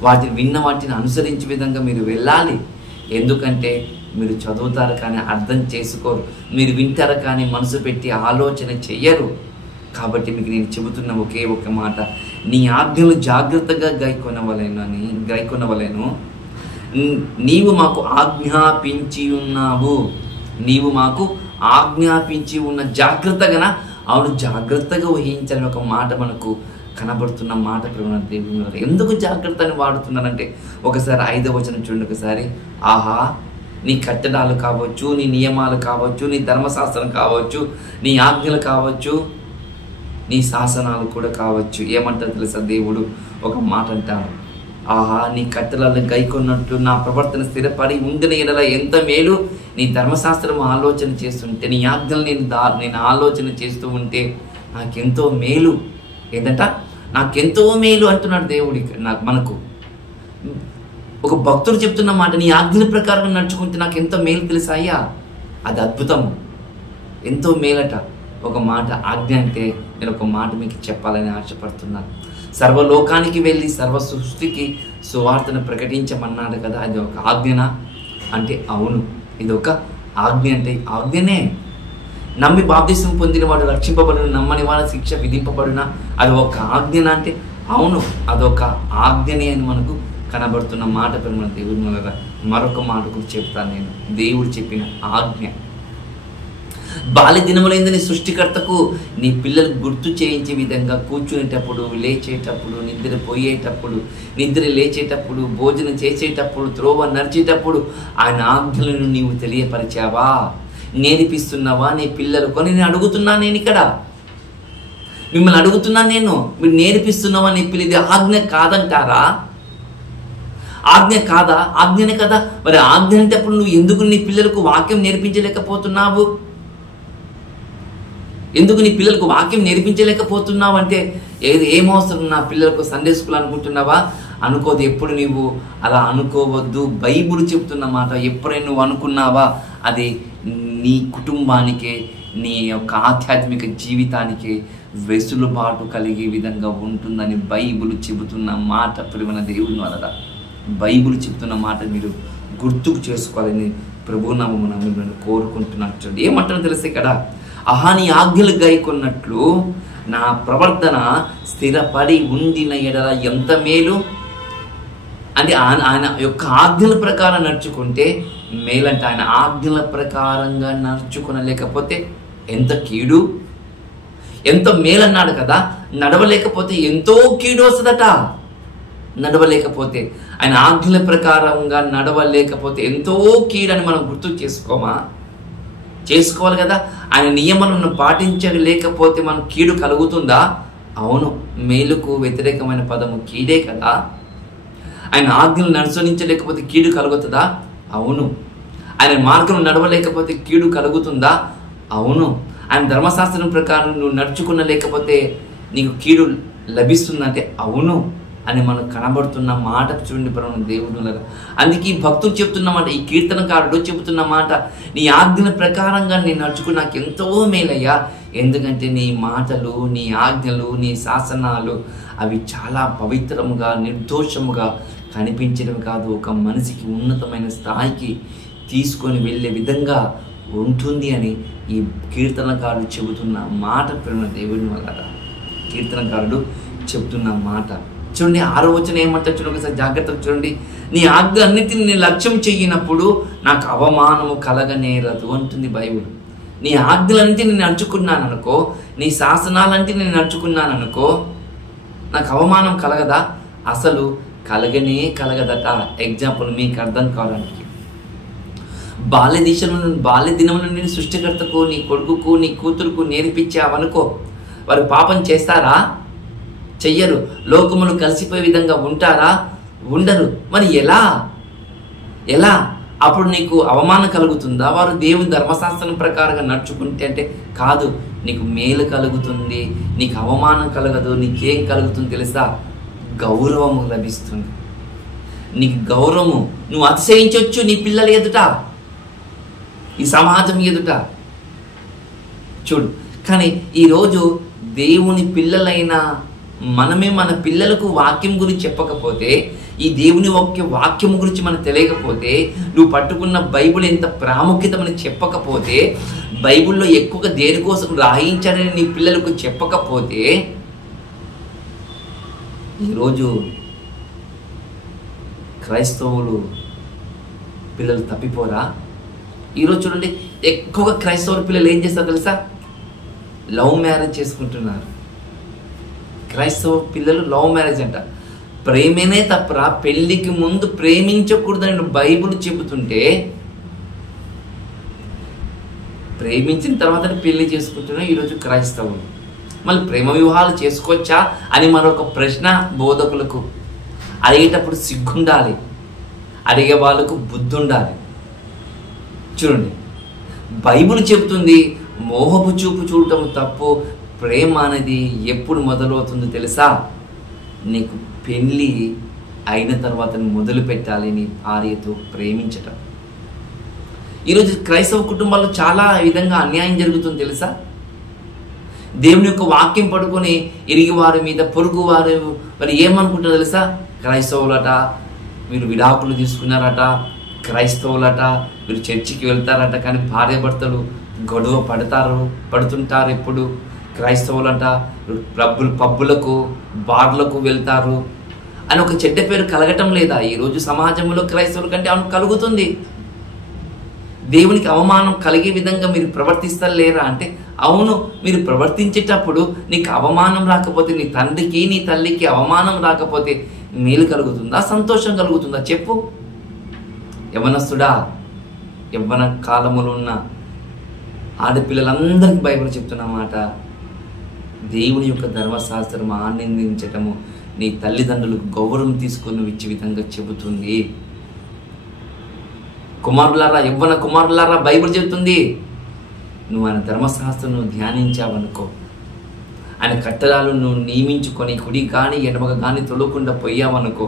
వాటిని అనుసరించే విధంగా మీరు వెళ్ళాలి. ఎందుకంటే మీరు చదువుతారు కానీ అర్థం చేసుకోరు, మీరు వింటారు కానీ మనసు పెట్టి ఆలోచన చెయ్యరు. కాబట్టి మీకు నేను చెబుతున్న ఒకే ఒక మాట, నీ ఆజ్ఞలు జాగ్రత్తగా గైకొనవలెను. నీవు మాకు ఆజ్ఞాపించి ఉన్నావు, నీవు మాకు ఆజ్ఞాపించి ఉన్న జాగ్రత్తగా, అవును జాగ్రత్తగా వహించాలని ఒక మాట మనకు కనబడుతున్న మాట ప్రేమ దేవుని. ఎందుకు జాగ్రత్త అని వాడుతున్నారంటే ఒకసారి 5వ వచనం చూడండి ఒకసారి. ఆహా, నీ కట్టడాలు కావచ్చు, నీ నియమాలు కావచ్చు, నీ ధర్మశాస్త్రం కావచ్చు, నీ ఆజ్ఞలు కావచ్చు, నీ శాసనాలు కూడా కావచ్చు. ఏమంటారు తెలుసా దేవుడు? ఒక మాట అంటారు, ఆహా నీ కట్టెలను గైకొన్నట్టు నా ప్రవర్తన స్థిరపడి ఉండిన ఎడల ఎంత మేలు. నీ ధర్మశాస్త్రం ఆలోచన చేస్తుంటే, నీ ఆజ్ఞలు నేను ఆలోచన చేస్తూ ఉంటే నాకెంతో మేలు. ఏంటంట? నాకెంతో మేలు అంటున్నాడు దేవుడి. మనకు ఒక భక్తుడు చెప్తున్న మాట, నీ ఆజ్ఞల ప్రకారం నడుచుకుంటే నాకు ఎంతో మేలు తెలుసా అయ్యా. అది అద్భుతము, ఎంతో మేలట. ఒక మాట ఆజ్ఞ అంటే నేను ఒక మాట మీకు చెప్పాలని ఆశపడుతున్నాను. సర్వలోకానికి వెళ్ళి సర్వ సృష్టికి సువార్తను ప్రకటించమన్నాడు కదా, అది ఒక ఆజ్ఞనా అంటే అవును, ఇది ఒక ఆజ్ఞ. అంటే ఆజ్ఞనే. నమ్మి బాప్తిసం పొందిన వాడు రక్షింపబడును, నమ్మని వాడు శిక్ష విధింపబడునా, అది ఒక ఆజ్ఞనా అంటే అవును, అదొక ఆజ్ఞనే అని మనకు కనబడుతున్న మాట మన దేవుని వల్ల. మరొక మాట కూడా చెప్తాను నేను, దేవుడు చెప్పిన ఆజ్ఞ. బాల్య దినములైందని సృష్టికర్తకు నీ పిల్లలు గుర్తు చేయించే విధంగా కూర్చునేటప్పుడు, లేచేటప్పుడు, నిద్ర లేచేటప్పుడు, భోజనం చేసేటప్పుడు, త్రోవ నడిచేటప్పుడు ఆయన ఆజ్ఞలను నీవు తెలియపరిచావా, నేర్పిస్తున్నావా నీ పిల్లలకు అని నేను అడుగుతున్నాను. నేను ఇక్కడ మిమ్మల్ని అడుగుతున్నాను, నేను మీరు నేర్పిస్తున్నావా నీ పిల్లలు? ఇది ఆజ్ఞ కాదంటారా? ఆజ్ఞ కాదా? ఆజ్ఞనే కదా. మరి ఆజ్ఞ అంటే అప్పుడు నువ్వు ఎందుకు నీ పిల్లలకు వాక్యం నేర్పించలేకపోతున్నావు? ఎందుకు నీ పిల్లలకు వాక్యం నేర్పించలేకపోతున్నావు అంటే ఏమవసరం నా పిల్లలకు సండే స్కూల్ అనుకుంటున్నావా? అనుకోదు. ఎప్పుడు నీవు అలా అనుకోవద్దు. బైబిల్ చెప్తున్న మాట ఎప్పుడైనా నువ్వు అనుకున్నావా అది నీ కుటుంబానికే, నీ యొక్క ఆధ్యాత్మిక జీవితానికి వెసులుబాటు కలిగే విధంగా ఉంటుందని బైబిల్ చెబుతున్న మాట ప్రియమైన దేవుని వలన బైబిల్ చెబుతున్న మాట మీరు గుర్తుకు చేసుకోవాలని ప్రభునామమున మిమ్మల్ని కోరుకుంటున్నట్టు. ఏమంటారో తెలుసు ఇక్కడ, నీ ఆజ్ఞలు గైకొన్నట్లు నా ప్రవర్తన స్థిరపడి ఉండిన ఎడల ఎంత మేలు. అంటే ఆయన యొక్క ఆజ్ఞల ప్రకారం నడుచుకుంటే మేలంటే, ఆయన ఆజ్ఞల ప్రకారంగా నడుచుకునలేకపోతే ఎంత కీడు, ఎంతో మేలన్నాడు కదా. నడవలేకపోతే ఎంతో కీడు వస్తుందట. నడవలేకపోతే, ఆయన ఆజ్ఞల ప్రకారంగా నడవలేకపోతే ఎంతో కీడని మనం గుర్తు చేసుకోవాలి కదా. ఆయన నియమాలను పాటించలేకపోతే మనం కీడు కలుగుతుందా? అవును. మేలుకు వ్యతిరేకమైన పదము కీడే కదా. ఆయన ఆజ్ఞలు అనుసరించలేకపోతే కీడు కలుగుతుందా? అవును. ఆయన మార్గం నడవలేకపోతే కీడు కలుగుతుందా? అవును. ఆయన ధర్మశాస్త్రం ప్రకారం నువ్వు నడుచుకున్న లేకపోతే నీకు కీడు లభిస్తుందంటే అవును అని మనకు కనబడుతున్న మాట చూడండి పరమ దేవుడు. అందుకే భక్తులు చెప్తున్న మాట, ఈ కీర్తనకారుడు చెబుతున్న మాట, నీ ఆజ్ఞల ప్రకారంగా నేను నడుచుకుని నాకు ఎంతో మేలయ్యా. ఎందుకంటే నీ మాటలు, నీ ఆజ్ఞలు, నీ శాసనాలు అవి చాలా పవిత్రముగా, నిర్దోషముగా కనిపించడం కాదు, ఒక మనిషికి ఉన్నతమైన స్థాయికి తీసుకొని వెళ్ళే విధంగా ఉంటుంది అని ఈ కీర్తనకారుడు చెబుతున్న మాట ప్రేమ దేవుని వల్ల. కీర్తనకారుడు చెబుతున్న మాట చూడండి. 6వ వచనం ఏమంటారు చూడండి, ఒకసారి జాగ్రత్తగా చూడండి. నీ ఆజ్ఞ అన్నిటిని నేను లక్ష్యం చెయ్యినప్పుడు నాకు అవమానము కలగనేరదు అంటుంది బైబిల్. నీ ఆజ్ఞలన్నింటి నేను నడుచుకున్నాను అనుకో, నీ శాసనాలంటే నేను నడుచుకున్నాను అనుకో, నాకు అవమానం కలగదా? అసలు కలగదట. ఎగ్జాంపుల్ మీకు అర్థం కావడానికి, బాల్య దినములను నేను సృష్టికర్తకు, నీ కొడుకుకు, నీ కూతురుకు నేర్పించావనుకో, వారు పాపం చేస్తారా? చెయ్యరు. లోకములు కలిసిపోయే విధంగా ఉంటారా? ఉండరు. మరి ఎలా అప్పుడు నీకు అవమానం కలుగుతుందా? వారు దేవుని ధర్మశాస్త్రం ప్రకారంగా నడుచుకుంటే అంటే కాదు. నీకు మేలు కలుగుతుంది, నీకు అవమానం కలగదు. నీకేం కలుగుతుంది తెలుసా? గౌరవము లభిస్తుంది. నీకు గౌరవము, నువ్వు అతిశయించవచ్చు నీ పిల్లల ఎదుట, ఈ సమాజం ఎదుట. చూడు, కానీ ఈరోజు దేవుని పిల్లలైన మనమే మన పిల్లలకు వాక్యం గురించి చెప్పకపోతే, ఈ దేవుని వాక్యం గురించి మనకు తెలియకపోతే, నువ్వు పట్టుకున్న బైబిల్ ఎంత ప్రాముఖ్యతమని చెప్పకపోతే, బైబిల్లో ఎక్కువగా దేనికోసం రాయించాడని నీ పిల్లలకు చెప్పకపోతే, ఈరోజు క్రైస్తవులు పిల్లలు తప్పిపోరా? ఈరోజు చూడండి, ఎక్కువగా క్రైస్తవ పిల్లలు ఏం చేస్తారు తెలుసా? లవ్ మ్యారేజ్ చేసుకుంటున్నారు. క్రైస్తవ పిల్లలు లవ్ మ్యారేజ్ అంట. ప్రేమనే తప్పరా, పెళ్లికి ముందు ప్రేమించకూడదని బైబిల్ చెబుతుంటే, ప్రేమించిన తర్వాత పెళ్లి చేసుకుంటున్నారు ఈరోజు క్రైస్తవులు. మళ్ళీ ప్రేమ వివాహాలు చేసుకోవచ్చా అని మరొక ప్రశ్న బోధకులకు. అడిగేటప్పుడు సిగ్గుండాలి, అడిగే వాళ్ళకు బుద్ధి ఉండాలి. చూడండి, బైబిల్ చెబుతుంది మోహపు చూపు చూడటం తప్పు. ప్రేమ అనేది ఎప్పుడు మొదలవుతుందో తెలుసా? నీకు పెళ్ళి అయిన తర్వాత మొదలు పెట్టాలి నీ భార్యతో ప్రేమించటం. ఈరోజు క్రైస్తవ కుటుంబాల్లో చాలా విధంగా అన్యాయం జరుగుతుంది తెలుసా? దేవుని యొక్క వాక్యం పడుకొని ఇరిగి వారి మీద, పొరుగు వారు మరి ఏమనుకుంటారో తెలుసా? క్రైస్తవులట, మీరు విడాకులు తీసుకున్నారట, క్రైస్తవులట, మీరు చర్చికి వెళ్తారట, కానీ భార్య భర్తలు గొడవ పడుతుంటారు. ఎప్పుడు క్రైస్తవులంట పబ్బులకు, బార్లకు వెళ్తారు అని ఒక చెడ్డ పేరు కలగటం లేదా? ఈరోజు సమాజంలో క్రైస్తవుల కంటే అవును కలుగుతుంది. దేవునికి అవమానం కలిగే విధంగా మీరు ప్రవర్తిస్తారు లేరా అంటే అవును. మీరు ప్రవర్తించేటప్పుడు నీకు అవమానం రాకపోతే, నీ తండ్రికి నీ తల్లికి అవమానం రాకపోతే మేలు కలుగుతుందా, సంతోషం కలుగుతుందా చెప్పు? యవ్వనస్తుడా, యవ్వన కాలములో ఉన్న ఆడపిల్లలందరికీ బైబిల్ చెప్తున్నమాట, దేవుని యొక్క ధర్మశాస్త్రం ఆనందించటము నీ తల్లిదండ్రులకు గౌరవం తీసుకుని ఇచ్చే విధంగా చెబుతుంది. కుమారులారా, యవ్వన కుమారులారా, బైబిల్ చెబుతుంది నువ్వు ఆయన ధర్మశాస్త్రం నువ్వు ధ్యానించావనుకో, ఆయన కట్టడాలు నువ్వు నియమించుకొని కుడి కానీ ఎడమగా కానీ తొలగకుండా పోయావనుకో,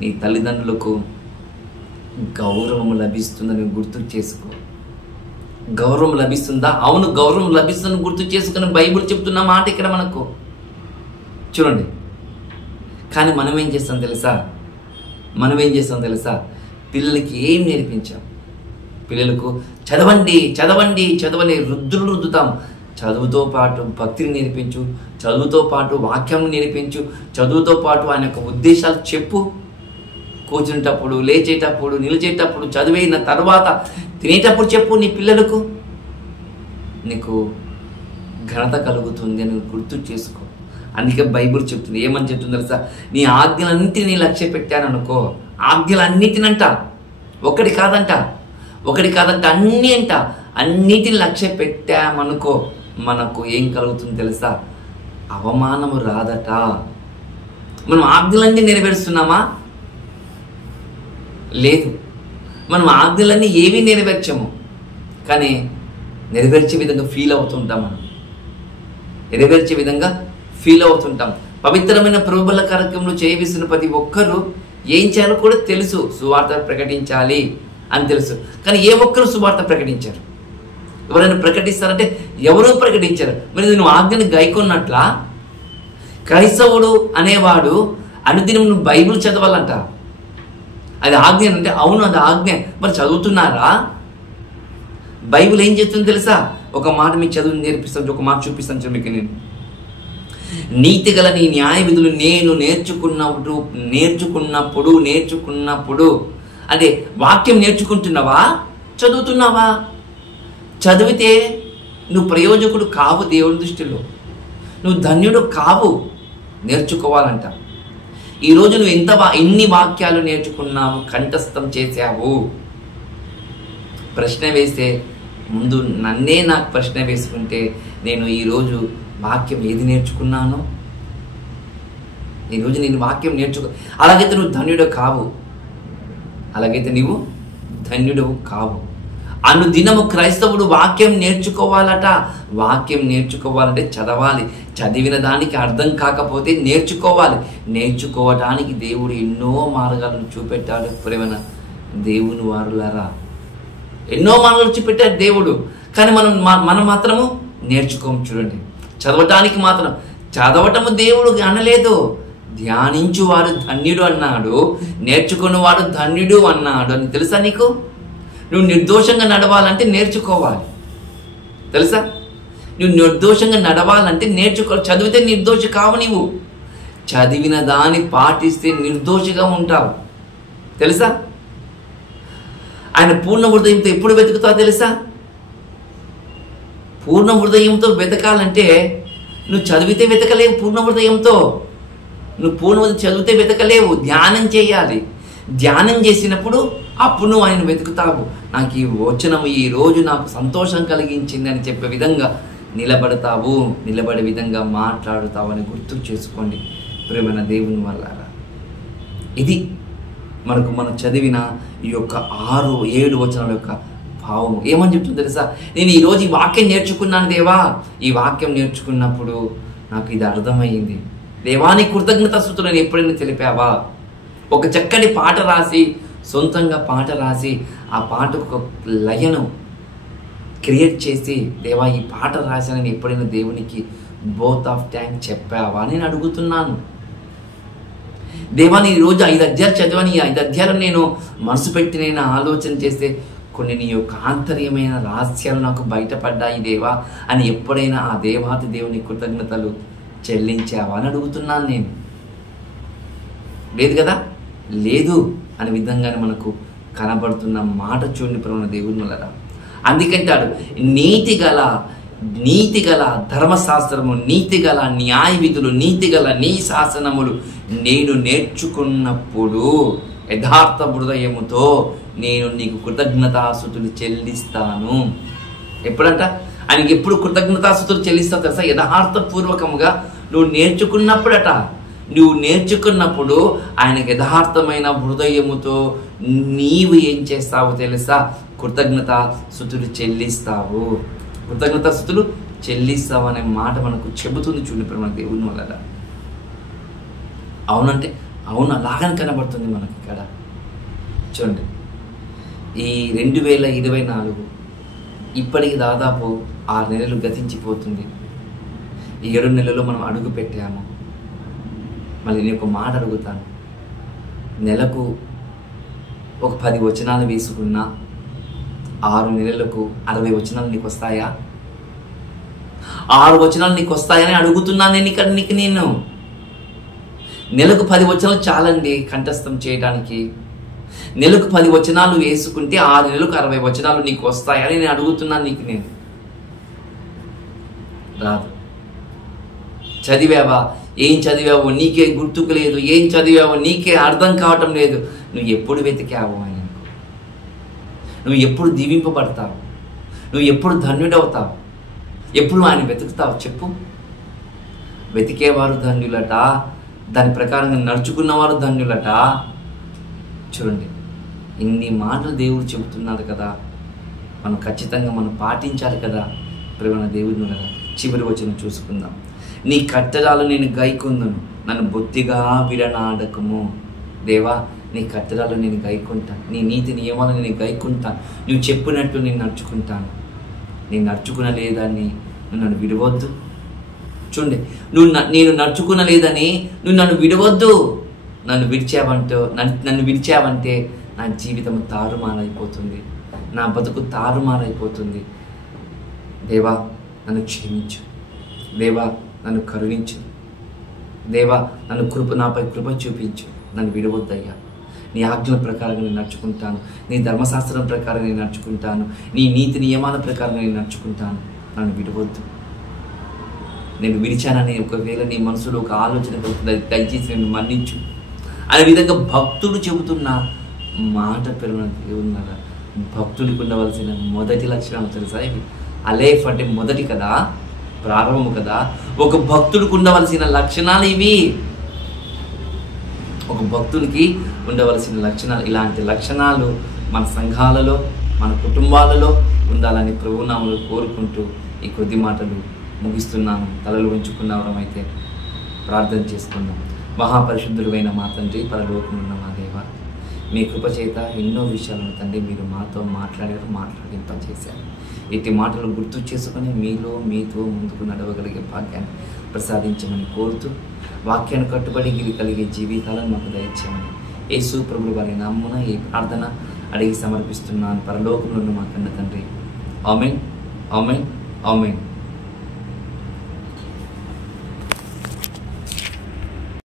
నీ తల్లిదండ్రులకు గౌరవం లభిస్తుందని గుర్తు చేసుకో. గౌరవం లభిస్తుందా? అవును, గౌరవం లభిస్తుందని గుర్తు చేసుకుని బైబిల్ చెప్తున్న మాట ఇక్కడ మనకు చూడండి. కానీ మనం ఏం చేస్తాం తెలుసా? పిల్లలకి ఏం నేర్పించాం? పిల్లలకు చదవండి చదవండి చదవని రుద్దుతాం. చదువుతో పాటు భక్తిని నేర్పించు, చదువుతో పాటు వాక్యం నేర్పించు, చదువుతో పాటు ఆయన యొక్క ఉద్దేశాలు చెప్పు. కూర్చునేటప్పుడు, లేచేటప్పుడు, నిలిచేటప్పుడు, చదివిన తర్వాత తినేటప్పుడు చెప్పు. నీ పిల్లలకు నీకు ఘనత కలుగుతుంది అని గుర్తు చేసుకో. అందుకే బైబిల్ చెప్తుంది, ఏమని చెప్తుంది తెలుసా? నీ ఆజ్ఞలన్నింటినీ లక్ష్య పెట్టాననుకో. ఆజ్ఞలన్నిటినంట, ఒకటి కాదంట అన్నీ అంట. అన్నిటిని లక్ష్య పెట్టామనుకో, మనకు ఏం కలుగుతుంది తెలుసా? అవమానము రాదట. మనం ఆజ్ఞలన్నీ నెరవేరుస్తున్నామా? లేదు. మనం ఆజ్ఞలన్నీ ఏమీ నెరవేర్చము, కానీ నెరవేర్చే విధంగా ఫీల్ అవుతుంటాం. పవిత్రమైన ప్రభువుల కార్యక్రమంలో చేయవలసిన ప్రతి ఒక్కరూ ఏం చేయాలో కూడా తెలుసు. సువార్త ప్రకటించాలి అని తెలుసు, కానీ ఏ ఒక్కరు సువార్త ప్రకటించారు? ఎవరైనా ప్రకటిస్తారంటే ఎవరూ ప్రకటించారు. మరి నువ్వు ఆజ్ఞని గైకొన్నట్లా? క్రైస్తవుడు అనేవాడు అనుదినం నువ్వు బైబిల్ చదవాలంట. అది ఆజ్ఞ అంటే అవును, అది ఆజ్ఞ. మరి చదువుతున్నారా? బైబిల్ ఏం చేస్తుంది తెలుసా? ఒక మాట మీకు చదువు నేర్పిస్తాను, ఒక మాట చూపిస్తాను మీకు. నేను నీతి గల నీ న్యాయ విధులు నేను నేర్చుకున్నప్పుడు అంటే వాక్యం నేర్చుకుంటున్నావా, చదువుతున్నావా? చదివితే నువ్వు ప్రయోజకుడు కావు దేవుని దృష్టిలో, నువ్వు ధన్యుడు కావు. నేర్చుకోవాలంట. ఈరోజు నువ్వు ఎన్ని వాక్యాలు నేర్చుకున్నావు, కంఠస్థం చేశావు? ప్రశ్న వేస్తే ముందు నాకు ప్రశ్న వేసుకుంటే, నేను ఈరోజు వాక్యం ఏది నేర్చుకున్నాను? ఈరోజు నేను వాక్యం అలాగైతే నువ్వు ధన్యుడవు కావు. అనుదినము క్రైస్తవుడు వాక్యం నేర్చుకోవాలట. వాక్యం నేర్చుకోవాలంటే చదవాలి. చదివిన దానికి అర్థం కాకపోతే నేర్చుకోవడానికి దేవుడు ఎన్నో మార్గాలను చూపెట్టాడు. ప్రేమన దేవుని వారులారా, ఎన్నో మార్గాలు చూపెట్టాడు దేవుడు. కానీ మనం మాత్రము నేర్చుకోము. చూడండి, చదవటము దేవుడు అనలేదు. ధ్యానించువాడు ధన్యుడు అన్నాడు, నేర్చుకున్నవాడు ధన్యుడు అన్నాడు అని తెలుసా నీకు? నువ్వు నిర్దోషంగా నడవాలంటే నేర్చుకోవాలి, తెలుసా? నువ్వు నిర్దోషంగా నడవాలంటే నేర్చుకోవాలి. చదివితే నిర్దోషి కావు. నీవు చదివిన దాన్ని పాటిస్తే నిర్దోషిగా ఉంటావు, తెలుసా? ఆయన పూర్ణ హృదయంతో ఎప్పుడు వెతుకుతావు తెలుసా? పూర్ణ హృదయంతో వెతకాలంటే నువ్వు చదివితే వెతకలేవు. పూర్ణ హృదయంతో చదివితే వెతకలేవు. ధ్యానం చేయాలి. ధ్యానం చేసినప్పుడు అప్పుడు నువ్వు ఆయన వెతుకుతావు. నాకు ఈ వచనం ఈ రోజు నాకు సంతోషం కలిగించింది అని చెప్పే విధంగా నిలబడే విధంగా మాట్లాడుతావు అని గుర్తు చేసుకోండి ప్రేమైన దేవుని వల్లారా. ఇది మనం చదివిన ఈ యొక్క 6-7 వచనాల యొక్క భావం. ఏమని చెప్తుంది తెలుసా? నేను ఈరోజు ఈ వాక్యం నేర్చుకున్నాను దేవా. ఈ వాక్యం నేర్చుకున్నప్పుడు నాకు ఇది అర్థమయ్యింది. దేవా నీ కృతజ్ఞతాస్తుతులు నేను ఎప్పుడైనా తెలిపావా? ఒక చక్కటి పాట రాసి, సొంతంగా పాట రాసి, ఆ పాటకు ఒక లయను క్రియేట్ చేసి, దేవా ఈ పాట రాసి నేను ఎప్పుడైనా దేవునికి బోత్ ఆఫ్ థ్యాంక్స్ చెప్పావా నేను అడుగుతున్నాను. దేవా నీ ఈరోజు 5 అధ్యాయాలు చదివాని, ఈ 5 అధ్యాయాలు నేను మనసు పెట్టి నేను ఆలోచన చేస్తే కొన్ని నీ యొక్క ఆంతర్యమైన రహస్యాలు నాకు బయటపడ్డాయి దేవా అని ఎప్పుడైనా ఆ దేవాతి దేవుని కృతజ్ఞతలు చెల్లించావా అని అడుగుతున్నాను నేను. లేదు కదా? లేదు అనే విధంగానే మనకు కనబడుతున్న మాట చూడండి ప్రేమ దేవుని వల్ల. అందుకంటాడు నీతిగల ధర్మశాస్త్రము, నీతిగల న్యాయ విధులు, నీతిగల నీ శాసనములు నేను నేర్చుకున్నప్పుడు యథార్థ హృదయముతో నేను నీకు కృతజ్ఞతాస్తుతులు చెల్లిస్తాను. ఎప్పుడంట? ఆయనకి ఎప్పుడు కృతజ్ఞతాస్తుతులు చెల్లిస్తావు తెలుసా? యథార్థపూర్వకముగా నువ్వు నేర్చుకున్నప్పుడట. నువ్వు నేర్చుకున్నప్పుడు ఆయనకు యథార్థమైన హృదయముతో నీవు ఏం చేస్తావు తెలుసా? కృతజ్ఞతాస్తుతులు చెల్లిస్తావు. కృతజ్ఞతాస్తుతులు చెల్లిస్తామనే మాట మనకు చెబుతుంది. చూడండి మన దేవుని వల్ల. అవునంటే అవును, అలాగని కనబడుతుంది మనకి ఇక్కడ. చూడండి, ఈ 2024 ఇప్పటికి దాదాపు 6 నెలలు గతించిపోతుంది. ఈ 7 నెలల్లో మనం అడుగు పెట్టాము. మళ్ళీ నేను ఒక మాట అడుగుతాను, నెలకు ఒక 10 వచనాలు వేసుకున్నా 6 నెలలకు 60 వచనాలు నీకు వస్తాయా? 6 వచనాలు నీకు వస్తాయని అడుగుతున్నాను నేను ఇక్కడ నేను. నెలకు 10 వచనాలు చాలండి కంఠస్థం చేయడానికి. నెలకు 10 వచనాలు వేసుకుంటే 6 నెలలకు 60 వచనాలు నీకు వస్తాయని నేను అడుగుతున్నాను నీకు నేను. రాదు. చదివావా? ఏం చదివావో నీకే గుర్తుకు లేదు. ఏం చదివావో నీకే అర్థం కావటం లేదు. నువ్వు ఎప్పుడు వెతికావు ఆయన? నువ్వు ఎప్పుడు దీవింపబడతావు? నువ్వు ఎప్పుడు ధన్యుడవుతావు? ఎప్పుడు ఆయన వెతుకుతావు చెప్పు? వెతికేవారు ధన్యులట, దాని ప్రకారంగా నడుచుకున్నవారు ధన్యులట. చూడండి, ఇన్ని మాటలు దేవుడు చెబుతున్నాడు కదా, మనం ఖచ్చితంగా మనం పాటించాలి కదా. ప్రేమ దేవుడిని కదా. చివరి వచనం చూసుకుందాం. నీ కట్టడాలు నేను గైకొందును, నన్ను బొత్తిగా విడనాడకము. దేవా, నీ కట్టడాలు నేను గైకుంటాను, నీ నీతి నియమాలు నేను గైకుంటాను, నువ్వు చెప్పినట్టు నేను నడుచుకుంటాను. నేను నడుచుకునలేదని నువ్వు నన్ను విడవద్దు. చూడండి, నేను నడుచుకునలేదని నువ్వు నన్ను విడవద్దు. నన్ను విడిచావంటే నా జీవితం తారుమారైపోతుంది, నా బతుకు తారుమారైపోతుంది. దేవా, నన్ను క్షమించు. దేవా, నన్ను కరుణించు. దేవా, నాపై కృప చూపించు. నన్ను విడవద్దయ్యా. నీ ఆజ్ఞల ప్రకారం నేను నడుచుకుంటాను, నీ ధర్మశాస్త్రం ప్రకారం నేను నడుచుకుంటాను, నీ నీతి నియమాల ప్రకారం నేను నడుచుకుంటాను. నన్ను విడవద్దు. నేను విడిచానని ఒకవేళ నీ మనసులో ఒక ఆలోచన కలుగుతుంది, దయచేసి నేను మన్నించు అనే విధంగా భక్తుడు చెబుతున్న మాట పెరుగు దేవున్నారా. భక్తుడికి ఉండవలసిన మొదటి లక్షణాలు తెలుసా ఇవి? అలేఫ్ అంటే మొదటి కదా, ప్రారంభము కదా. ఒక భక్తుడికి ఉండవలసిన లక్షణాలు ఇవి. ఒక భక్తునికి ఉండవలసిన లక్షణాలు, ఇలాంటి లక్షణాలు మన సంఘాలలో, మన కుటుంబాలలో ఉండాలని ప్రభునామములో కోరుకుంటూ ఈ కొద్ది మాటలు ముగిస్తున్నాను. తలలు ఉంచుకున్నవరమైతే ప్రార్థన చేసుకుందాం. మహాపరిశుద్ధుడైన మా తండ్రి, పరలోకమున్న మా దేవ, మీ కృప చేత ఎన్నో విషయాలను తండ్రి మీరు మాతో మాట్లాడింపచేశారు. ఇట్టి మాటలు గుర్తు చేసుకొని మీతో ముందుకు నడవగలిగే భాగ్యాన్ని ప్రసాదించమని కోరుతూ, వాక్యాన్ని కట్టుబడి కలిగే జీవితాలను మాకు దయచేయమని యేసు ప్రభువు వారి నామమున ఈ ప్రార్థన అడిగి సమర్పిస్తున్నాను. పరలోకమున్న మా కన్న తండ్రి. ఆమేన్, ఆమేన్, ఆమేన్.